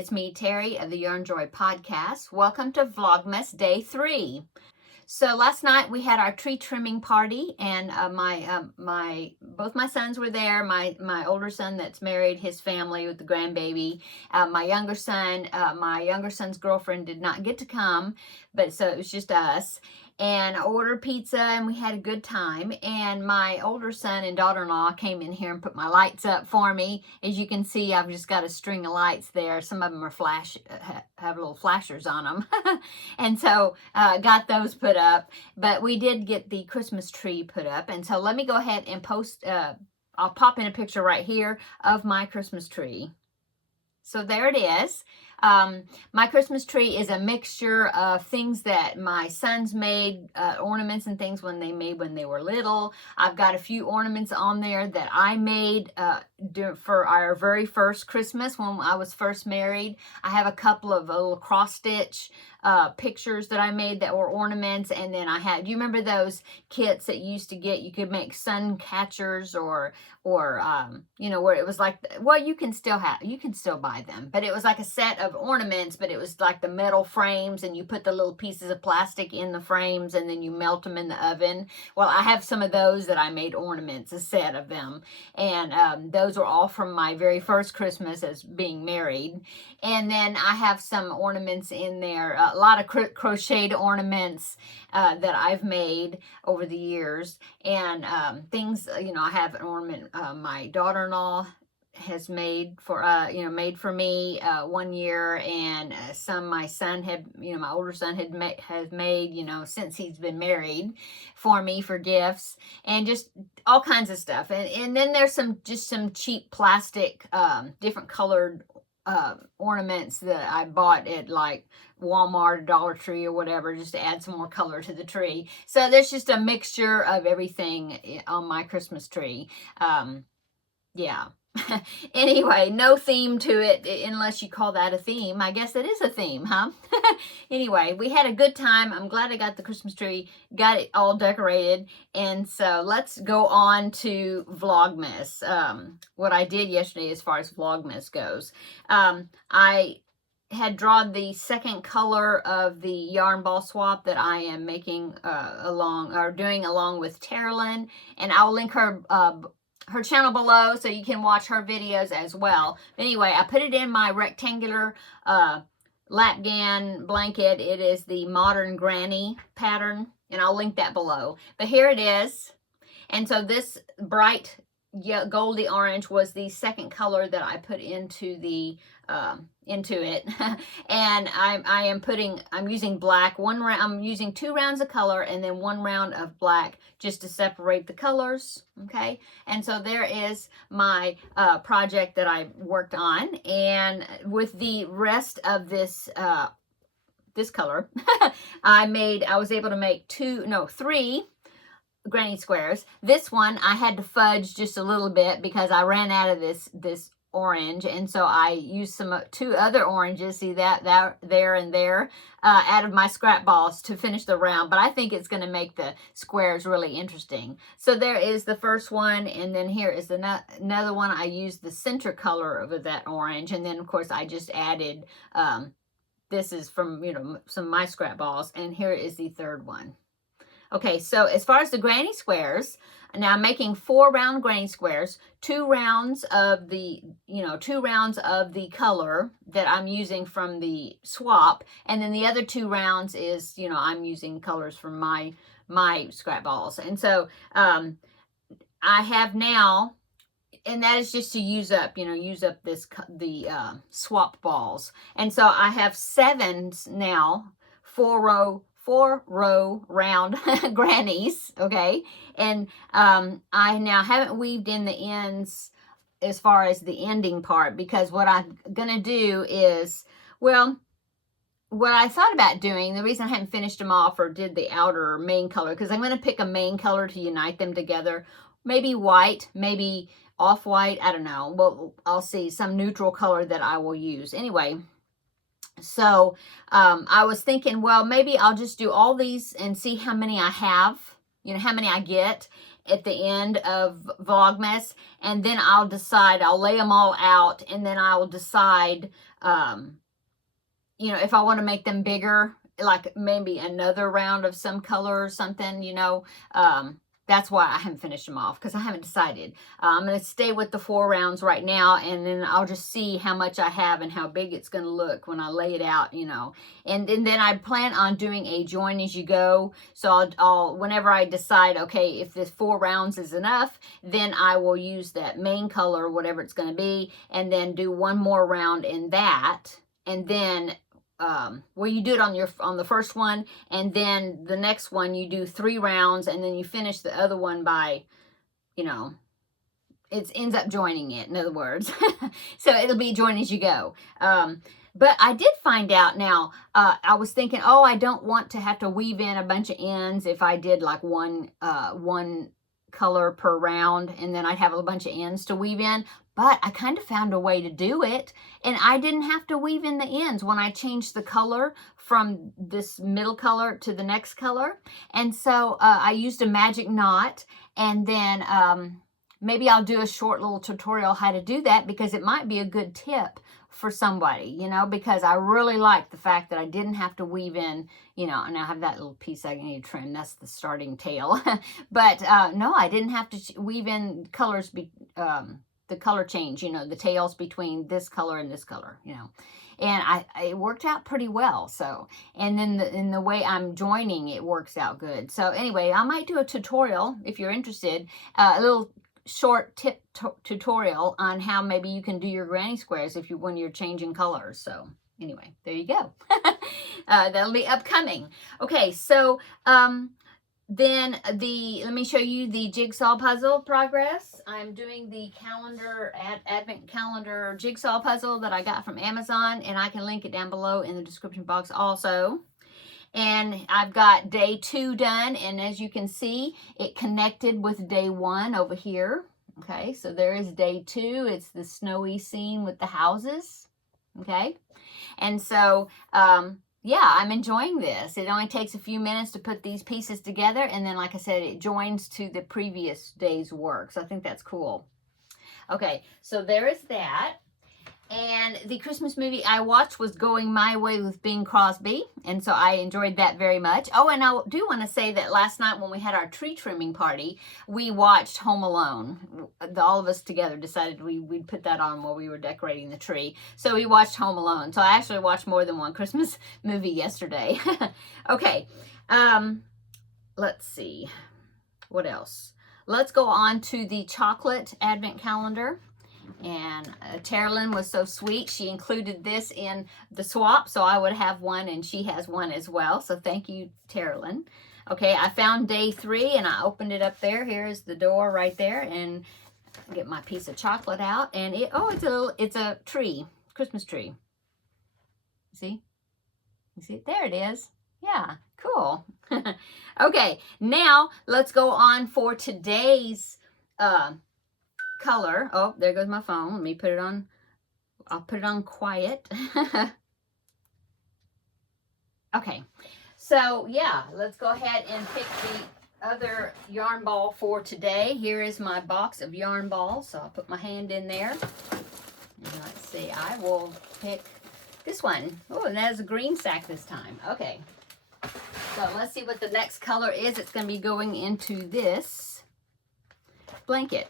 it's me, Terri of the Your Joy podcast. Welcome to Vlogmas Day 3. So last night we had our tree trimming party, and both my sons were there. My older son that's married, his family with the grandbaby. My younger son's girlfriend did not get to come, but so it was just us. And I ordered pizza, and we had a good time. And my older son and daughter-in-law came in here and put my lights up for me. As you can see, I've just got a string of lights there. Some of them are have little flashers on them. And so got those put up. But we did get the Christmas tree put up. And so let me go ahead and post, I'll pop in a picture right here of my Christmas tree. So there it is. My Christmas tree is a mixture of things that my sons made, ornaments and things when they were little. I've got a few ornaments on there that I made for our very first Christmas when I was first married. I have a couple of little cross-stitch pictures that I made that were ornaments, and then I had, do you remember those kits that you used to get? You could make sun catchers or you know, where it was like, well, you can still buy them, but it was like a set of ornaments, but it was like the metal frames, and you put the little pieces of plastic in the frames, and then you melt them in the oven. Well, I have some of those that I made ornaments, a set of them, and those were all from my very first Christmas as being married. And then I have some ornaments in there, a lot of crocheted ornaments that I've made over the years, and things, you know, I have an ornament my daughter-in-law has made for me one year, and some my son had, you know, my older son has made, you know, since he's been married, for me for gifts, and just all kinds of stuff. And then there's some cheap plastic, different colored ornaments that I bought at like Walmart, Dollar Tree, or whatever, just to add some more color to the tree. So there's just a mixture of everything on my Christmas tree. Yeah. Anyway, no theme to it, unless you call that a theme. I guess it is a theme, huh? Anyway, we had a good time. I'm glad I got the Christmas tree, got it all decorated. And so let's go on to Vlogmas. What I did yesterday as far as Vlogmas goes. I had drawn the second color of the yarn ball swap that I am making doing along with Taralynn, and I'll link her channel below so you can watch her videos as well. Anyway, I put it in my rectangular lapgan blanket. It is the Modern Granny pattern, and I'll link that below. But here it is. And so this bright goldy orange was the second color that I put into the into it. And I'm using black. I'm using 2 rounds of color and then 1 round of black just to separate the colors. Okay, and so there is my project that I worked on, and with the rest of this this color I was able to make 3 granny squares. This one I had to fudge just a little bit because I ran out of this orange, and so I used 2 other oranges, see that there and there, out of my scrap balls to finish the round. But I think it's going to make the squares really interesting. So there is the first one, and then here is another one. I used the center color of that orange, and then of course I just added this is from, you know, some of my scrap balls, and here is the third one. Okay, so as far as the granny squares, now I'm making 4 round granny squares, 2 rounds of the, you know, 2 rounds of the color that I'm using from the swap, and then the other 2 rounds is, you know, I'm using colors from my scrap balls. And so I have now, and that is just to use up the swap balls. And so I have 7 now, 4 row round grannies, okay? And I now haven't weaved in the ends as far as the ending part, because what I'm gonna do is, well, what I thought about doing, the reason I haven't finished them off or did the outer main color, because I'm gonna pick a main color to unite them together. Maybe white, maybe off-white, I don't know. Well, I'll see, some neutral color that I will use. Anyway, so I was thinking, well, maybe I'll just do all these and see how many I have, you know, how many I get, at the end of Vlogmas, and then I'll decide, I'll lay them all out, and then I'll decide, you know, if I want to make them bigger, like maybe another round of some color or something, you know. That's why I haven't finished them off, because I haven't decided. I'm going to stay with the 4 rounds right now, and then I'll just see how much I have and how big it's going to look when I lay it out, you know. And then I plan on doing a join as you go. So I'll whenever I decide, okay, if this 4 rounds is enough, then I will use that main color, whatever it's going to be, and then do one more round in that, and then where you do it on the first one, and then the next one you do 3 rounds, and then you finish the other one by, you know, it ends up joining it, in other words. So it'll be join as you go. But I did find out now, I was thinking, oh, I don't want to have to weave in a bunch of ends if I did like one color per round, and then I'd have a bunch of ends to weave in. But I kind of found a way to do it, and I didn't have to weave in the ends when I changed the color from this middle color to the next color. And so I used a magic knot, and then maybe I'll do a short little tutorial how to do that, because it might be a good tip for somebody, you know, because I really like the fact that I didn't have to weave in, you know, and I have that little piece I need to trim. That's the starting tail. But no, I didn't have to weave in colors, the color change, you know, the tails between this color and this color, you know. And it worked out pretty well. So, and then in the way I'm joining, it works out good. So anyway, I might do a tutorial if you're interested, a little short tip tutorial on how maybe you can do your granny squares when you're changing colors. So anyway, there you go. That'll be upcoming. Okay, so then let me show you the jigsaw puzzle progress. I'm doing the advent calendar jigsaw puzzle that I got from Amazon, and I can link it down below in the description box also. And I've got day 2 done, and as you can see, it connected with day 1 over here. Okay, so there is day 2. It's the snowy scene with the houses. Okay, and so yeah, I'm enjoying this. It only takes a few minutes to put these pieces together, and then, like I said, it joins to the previous day's work. So I think that's cool. Okay, so there is that. And the Christmas movie I watched was Going My Way with Bing Crosby, and so I enjoyed that very much. Oh, and I do want to say that last night when we had our tree trimming party, we watched Home Alone. All of us together decided we'd put that on while we were decorating the tree. So we watched Home Alone. So I actually watched more than one Christmas movie yesterday. Okay, let's see. What else? Let's go on to the chocolate advent calendar. And Taralynn was so sweet. She included this in the swap, so I would have one, and she has one as well. So thank you, Taralynn. Okay, I found day 3, and I opened it up there. Here is the door right there, and get my piece of chocolate out. And it's a tree, Christmas tree. See? You see it? There it is. Yeah, cool. Okay, now let's go on for today's color. Oh, there goes my phone. Let me put it on. I'll put it on quiet. Okay, so yeah, let's go ahead and pick the other yarn ball for today. Here is my box of yarn balls. So I'll put my hand in there. And let's see, I will pick this one. Oh, and that is a green sack this time. Okay, so let's see what the next color is. It's going to be going into this blanket.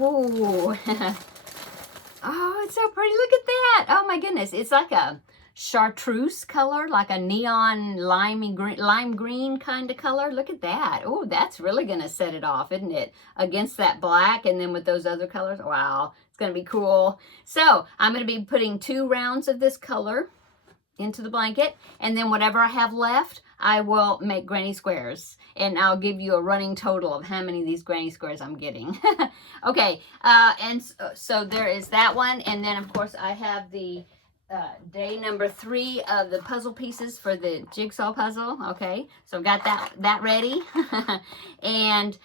Oh, oh, it's so pretty. Look at that. Oh my goodness. It's like a chartreuse color, like a neon lime green kind of color. Look at that. Oh, that's really going to set it off, isn't it? Against that black, and then with those other colors. Wow, it's going to be cool. So I'm going to be putting 2 rounds of this color into the blanket, and then whatever I have left, I will make granny squares, and I'll give you a running total of how many of these granny squares I'm getting. Okay, and so there is that one, and then of course I have the day number 3 of the puzzle pieces for the jigsaw puzzle. Okay, so I've got that ready. And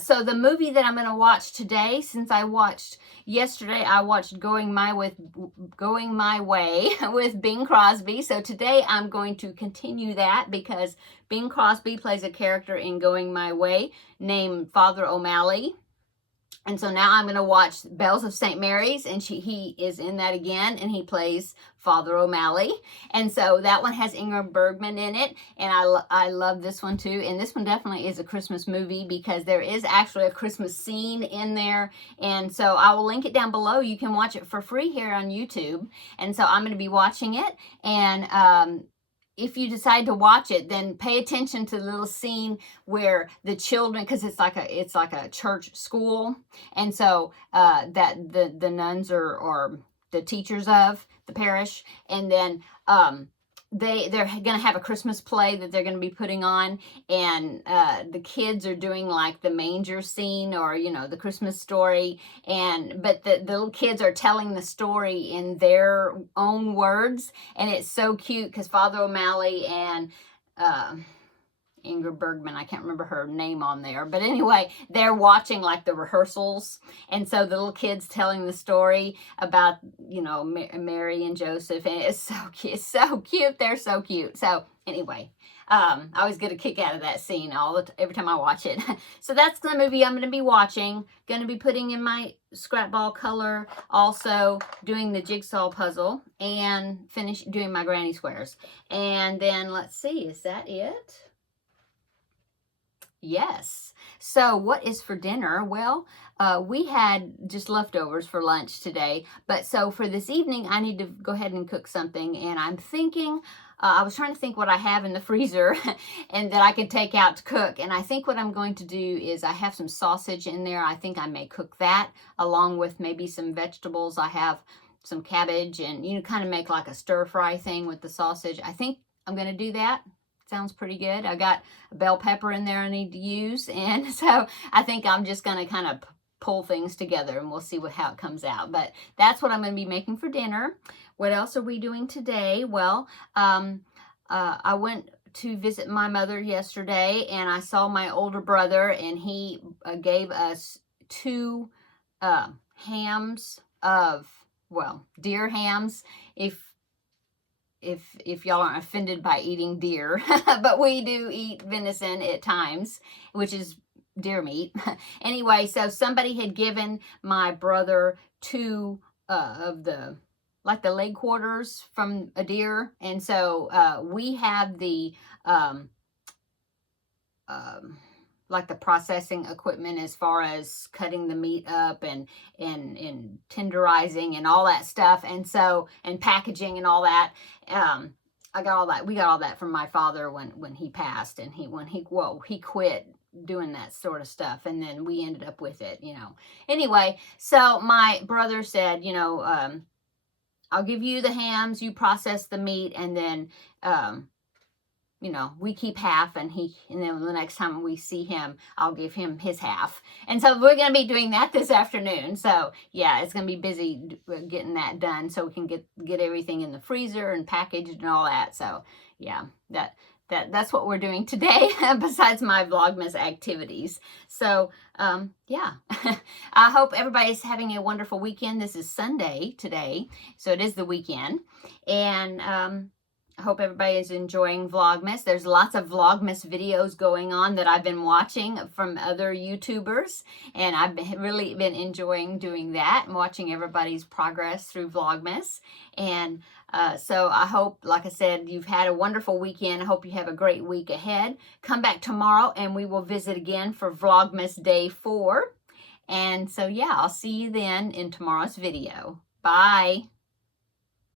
so the movie that I'm going to watch today, since I watched yesterday, I watched Going My Way with Bing Crosby. So today I'm going to continue that because Bing Crosby plays a character in Going My Way named Father O'Malley. And so now I'm going to watch Bells of St. Mary's, and he is in that again, and he plays Father O'Malley. And so that one has Ingrid Bergman in it, and I love this one too. And this one definitely is a Christmas movie because there is actually a Christmas scene in there. And so I will link it down below. You can watch it for free here on YouTube. And so I'm going to be watching it, and if you decide to watch it, then pay attention to the little scene where the children, because it's like a church school, and so that the nuns or the teachers of the parish, and then they're going to have a Christmas play that they're going to be putting on, and the kids are doing like the manger scene, or the Christmas story, but the little kids are telling the story in their own words, and it's so cute because Father O'Malley and Ingrid Bergman, I can't remember her name on there, but anyway, they're watching like the rehearsals, and so the little kids telling the story about Mary and Joseph, and it's so cute, they're so cute. So anyway, I always get a kick out of that scene every time I watch it. So that's the movie I'm going to be watching, going to be putting in my scrap ball color, also doing the jigsaw puzzle, and finish doing my granny squares. And then let's see, is that it? Yes. So what is for dinner? Well, we had just leftovers for lunch today. But so for this evening, I need to go ahead and cook something. And I'm thinking, I was trying to think what I have in the freezer and that I can take out to cook. And I think what I'm going to do is I have some sausage in there. I think I may cook that along with maybe some vegetables. I have some cabbage and, kind of make like a stir fry thing with the sausage. I think I'm going to do that. Sounds pretty good. I got a bell pepper in there I need to use, and so I think I'm just going to kind of pull things together, and we'll see how it comes out. But that's what I'm going to be making for dinner. What else are we doing today? Well, I went to visit my mother yesterday, and I saw my older brother, and he gave us 2 hams of, deer hams. If y'all aren't offended by eating deer, but we do eat venison at times, which is deer meat. Anyway, so somebody had given my brother 2 of the leg quarters from a deer, and so we have the like the processing equipment as far as cutting the meat up and tenderizing and all that stuff, and packaging and all that. I got all that. We got all that from my father when he passed, and he quit doing that sort of stuff, and then we ended up with it, Anyway, so my brother said, I'll give you the hams, you process the meat, and then we keep half, and then the next time we see him, I'll give him his half. And so we're going to be doing that this afternoon. So yeah, it's going to be busy getting that done so we can get everything in the freezer and packaged and all that. So yeah, that's what we're doing today besides my Vlogmas activities. So yeah, I hope everybody's having a wonderful weekend. This is Sunday today, so it is the weekend. And I hope everybody is enjoying Vlogmas. There's lots of Vlogmas videos going on that I've been watching from other YouTubers, and I've really been enjoying doing that and watching everybody's progress through Vlogmas. And so I hope, like I said, you've had a wonderful weekend. I hope you have a great week ahead. Come back tomorrow and we will visit again for Vlogmas Day 4. And so yeah, I'll see you then in tomorrow's video. Bye.